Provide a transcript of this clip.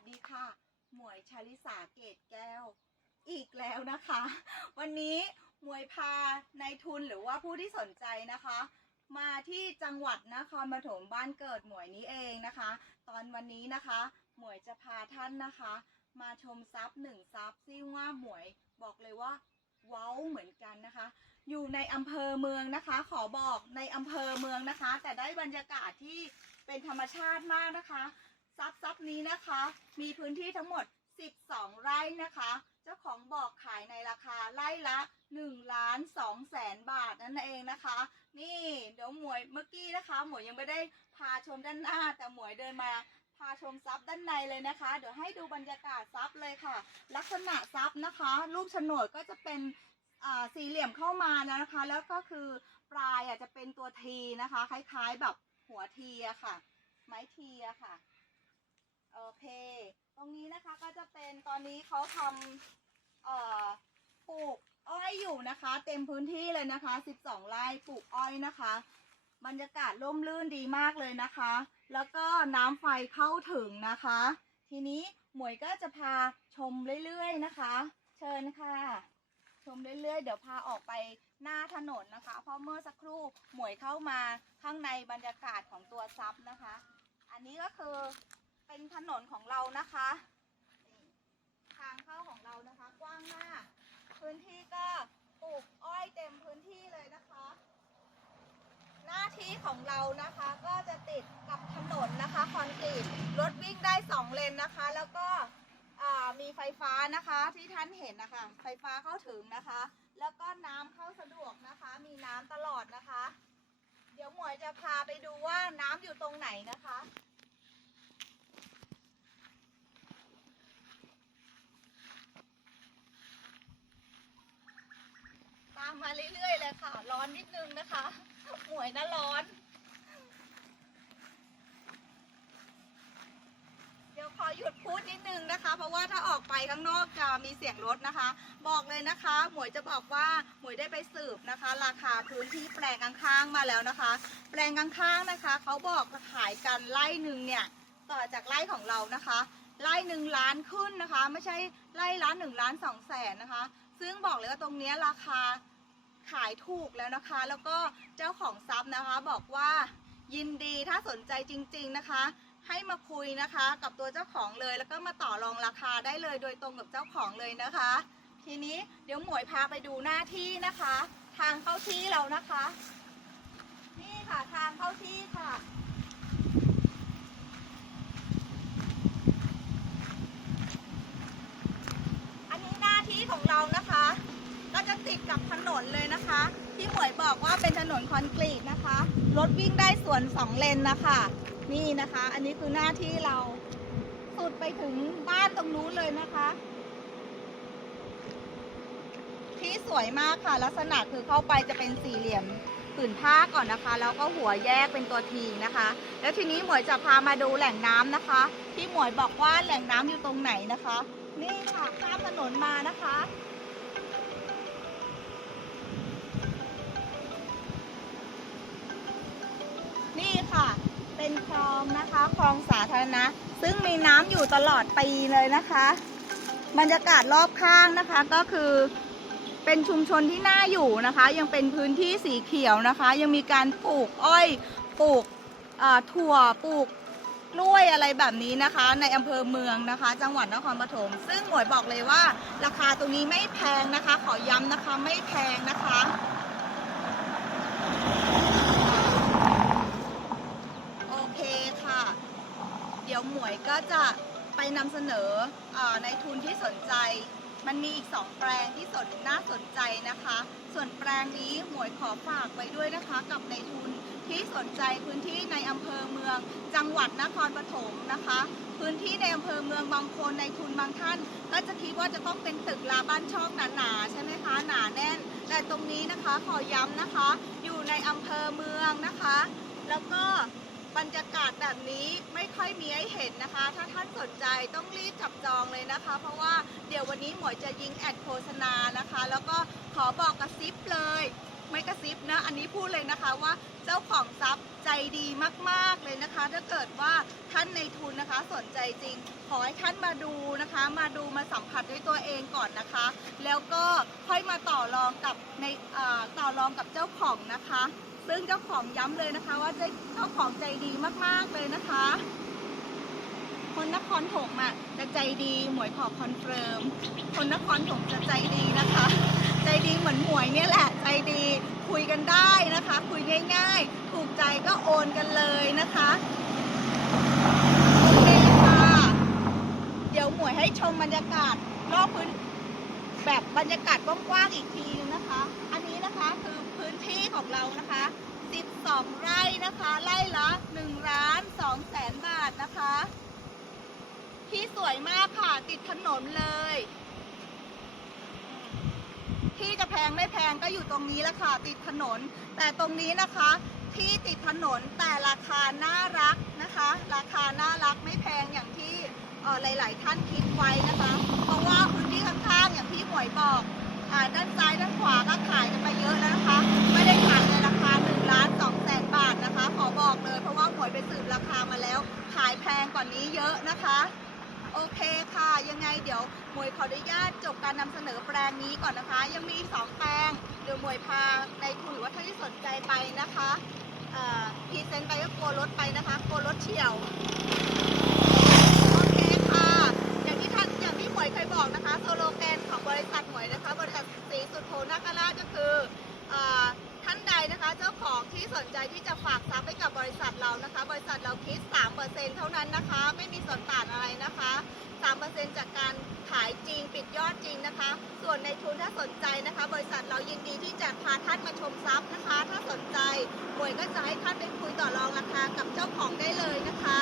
สดีค่ะ หมวยชาลิสาเกตแก้ว อีกแล้วนะคะ วันนี้หมวยพาในทุนหรือว่าผู้ที่สนใจนะคะ มาที่จังหวัดนครปฐมบ้านเกิดหมวยนี้เองนะคะ ตอนวันนี้นะคะ หมวยจะพาท่านนะคะ มาชมซับหนึ่งซับซึ่งว่าหมวยบอกเลยว่าเว้าเหมือนกันนะคะ อยู่ในอำเภอเมืองนะคะ ขอบอกในอำเภอเมืองนะคะ แต่ได้บรรยากาศที่เป็นธรรมชาติมากนะคะ ซับซับนี้นะคะ มีพื้นที่ทั้งหมด 12 ไร่นะคะ เจ้าของบอกขายในราคาไร่ละ1ล้าน2แสนบาทนั่นเองนะคะ นี่เดี๋ยวหมวยเมื่อกี้นะคะ หมวยยังไม่ได้พาชมด้านหน้า แต่หมวยเดินมาพาชมซับด้านในเลยนะคะ เดี๋ยวให้ดูบรรยากาศซับเลยค่ะ ลักษณะซับนะคะ รูปโฉนดก็จะเป็นสี่เหลี่ยมเข้ามานะคะ แล้วก็คือปลายอะจะเป็นตัวทีนะคะ คล้ายๆแบบหัวทีอะค่ะ ไม้ทีอะค่ะ โอเค ตรงนี้นะคะก็จะเป็นตอนนี้เขาทำเอ่อปลูกอ้อยอยู่นะคะ เต็มพื้นที่เลยนะคะ 12ไร่ปลูกอ้อยนะคะ บรรยากาศร่มรื่นดีมากเลยนะคะ แล้วก็น้ำไฟเข้าถึงนะคะ ทีนี้หมวยก็จะพาชมเรื่อยๆนะคะ เชิญค่ะ ชมเรื่อยๆ เดี๋ยวพาออกไปหน้าถนนนะคะ เพราะเมื่อสักครู่หมวยเข้ามาข้างในบรรยากาศของตัวซับนะคะ อันนี้ก็คือ เป็นถนนของเรานะคะ ทางเข้าของเรานะคะ กว้างมาก พื้นที่ก็ปลูกอ้อยเต็มพื้นที่เลยนะคะ หน้าที่ของเรานะคะก็จะติดกับถนนนะคะคอนกรีตรถวิ่งได้สองเลนนะคะ แล้วก็มีไฟฟ้านะคะที่ท่านเห็นนะคะ ไฟฟ้าเข้าถึงนะคะ แล้วก็น้ำเข้าสะดวกนะคะ มีน้ำตลอดนะคะ เดี๋ยวหมวยจะพาไปดูว่าน้ำอยู่ตรงไหนนะคะ มาเรื่อยๆเลยค่ะ ร้อนนิดนึงนะคะหมวยนะร้อน เดี๋ยวขอหยุดพูดนิดนึงนะคะ เพราะว่าถ้าออกไปข้างนอกจะมีเสียงรถนะคะ บอกเลยนะคะ หมวยจะบอกว่าหมวยได้ไปสืบนะคะ ราคาพื้นที่แปลงข้างๆมาแล้วนะคะ แปลงข้างๆนะคะเขาบอกขายกันไร่หนึ่งเนี่ยต่อจากไร่ของเรานะคะไร่หนึ่งล้านขึ้นนะคะ ไม่ใช่ไร่ละหนึ่งล้านสองแสนนะคะ ซึ่งบอกเลยว่าตรงเนี้ยราคา ขายถูกแล้วนะคะ แล้วก็เจ้าของทรัพย์นะคะบอกว่ายินดีถ้าสนใจจริง ๆนะคะ ให้มาคุยนะคะ กับตัวเจ้าของเลย แล้วก็มาต่อรองราคาได้เลยโดยตรงกับเจ้าของเลยนะคะ ทีนี้เดี๋ยวหมวยพาไปดูหน้าที่นะคะ ทางเข้าที่เรานะคะ นี่ค่ะทางเข้าที่ค่ะอันนี้หน้าที่ของเรานะคะ ก็จะติดกับถนนเลยนะคะ ที่หมวยบอกว่าเป็นถนนคอนกรีตนะคะ รถวิ่งได้ส่วนสองเลนนะคะ นี่นะคะ อันนี้คือหน้าที่เราสุดไปถึงบ้านตรงนู้นเลยนะคะ ที่สวยมากค่ะ ลักษณะคือเข้าไปจะเป็นสี่เหลี่ยมผืนผ้าก่อนนะคะ แล้วก็หัวแยกเป็นตัวทีนะคะ แล้วทีนี้หมวยจะพามาดูแหล่งน้ำนะคะ ที่หมวยบอกว่าแหล่งน้ำอยู่ตรงไหนนะคะ นี่ค่ะข้ามถนนมานะคะ คลองนะคะคลองสาธารณะ ซึ่งมีน้ำอยู่ตลอดปีเลยนะคะ บรรยากาศรอบข้างนะคะก็คือเป็นชุมชนที่น่าอยู่นะคะ ยังเป็นพื้นที่สีเขียวนะคะ ยังมีการปลูกอ้อยปลูกถั่วปลูกกล้วยอะไรแบบนี้นะคะ ในอำเภอเมืองนะคะ จังหวัดนครปฐมซึ่งหมวยบอกเลยว่า ราคาตรงนี้ไม่แพงนะคะ ขอย้ำนะคะไม่แพงนะคะ โอเคค่ะ เดี๋ยวหมวยก็จะไปนำเสนออในทุนที่สนใจ มันมีอีกสองแปลงที่สนน่าสนใจนะคะ ส่วนแปลงนี้หมวยขอฝากไว้ด้วยนะคะ กับในทุนที่สนใจพื้นที่ในอำเภอเมือง จังหวัดนครปฐมนะคะ พื้นที่ในอำเภอเมืองบางคนในทุนบางท่าน ก็จะคิดว่าจะต้องเป็นตึกลาบ้านช่องหนาๆใช่ไหมคะหนาแน่น แต่ตรงนี้นะคะขอย้ำนะคะ อยู่ในอำเภอเมืองนะคะ แล้วก็บรรยากาศแบบนี้ไม่ค่อยมี เห็นนะคะ ถ้าท่านสนใจต้องรีบจับจองเลยนะคะ เพราะว่าเดี๋ยววันนี้หมวยจะยิงแอดโฆษณานะคะ แล้วก็ขอบอกกระซิบเลย ไม่กระซิบนะ อันนี้พูดเลยนะคะว่าเจ้าของทรัพย์ใจดีมาก ๆเลยนะคะ ถ้าเกิดว่าท่านในทุนนะคะสนใจจริง ขอให้ท่านมาดูนะคะ มาดูมาสัมผัสด้วยตัวเองก่อนนะคะ แล้วก็ค่อยมาต่อรองกับในต่อรองกับเจ้าของนะคะซึ่งเจ้าของย้ำเลยนะคะ ว่าเจ้าของใจดีมาก ๆ เลยนะคะ คนนครถมอะจะใจดีหมวยขอคอนเฟิร์มคนนครถมจะใจดีนะคะ ใจดีเหมือนหมวยเนี่ยแหละใจดีคุยกันได้นะคะ คุยง่าย ๆ ถูกใจก็โอนกันเลยนะคะโอเคค่ะเดี๋ยวหมวยให้ชมบรรยากาศรอบพื้นแบบบรรยากาศกว้างๆอีกทีนึงนะคะ อันนี้นะคะคือพื้นที่ของเรานะคะ 12 ไร่นะคะ ไร่ละ1ล้าน2แสนบาทนะคะ ที่สวยมากค่ะ ติดถนนเลย ที่จะแพงไม่แพงก็อยู่ตรงนี้แหละค่ะ ติดถนน แต่ตรงนี้นะคะ ที่ติดถนนแต่ราคาน่ารักนะคะ ราคาน่ารักไม่แพงอย่างที่เอ่อหลาย ๆ ท่านคิดไว้นะคะ เพราะว่าพื้นที่ข้างๆอย่างที่หมวยบอกอด้านซ้ายด้านขวาก็ขายกันไปเยอะแล้วนะคะ ไม่ได้ขายในราคา1ล้าน2แสนบาทนะคะ ขอบอกเลยเพราะว่าหมวยไปสืบราคามาแล้ว ขายแพงกว่านี้เยอะนะคะ โอเคค่ะ ยังไงเดี๋ยวหมวยขออนุญาตจบการนำเสนอแปลงนี้ก่อนนะคะ ยังมีอีกสองแปลงเดี๋ยวหมวยพาในทุนหรือว่าท่านที่สนใจไปนะคะพรีเซนต์ไปก็กลัวรถไปนะคะกลัวรถเฉียวโอเคค่ะ อย่างที่ท่านอย่างที่หมวยเคยบอกนะคะ โซโลแกนของบริษัทหมวยนะคะ บริษัทสีสุดโทนาคาราก็คืออ ที่สนใจที่จะฝากทรัพย์ให้กับบริษัทเรานะคะ บริษัทเราคิด 3%เท่านั้นนะคะ ไม่มีส่วนต่างอะไรนะคะ 3%จากการขายจริงปิดยอดจริงนะคะ ส่วนในทุนถ้าสนใจนะคะ บริษัทเรายินดีที่จะพาท่านมาชมทรัพย์นะคะ ถ้าสนใจหมวยก็จะให้ท่านไปคุยต่อรองราคากับเจ้าของได้เลยนะคะ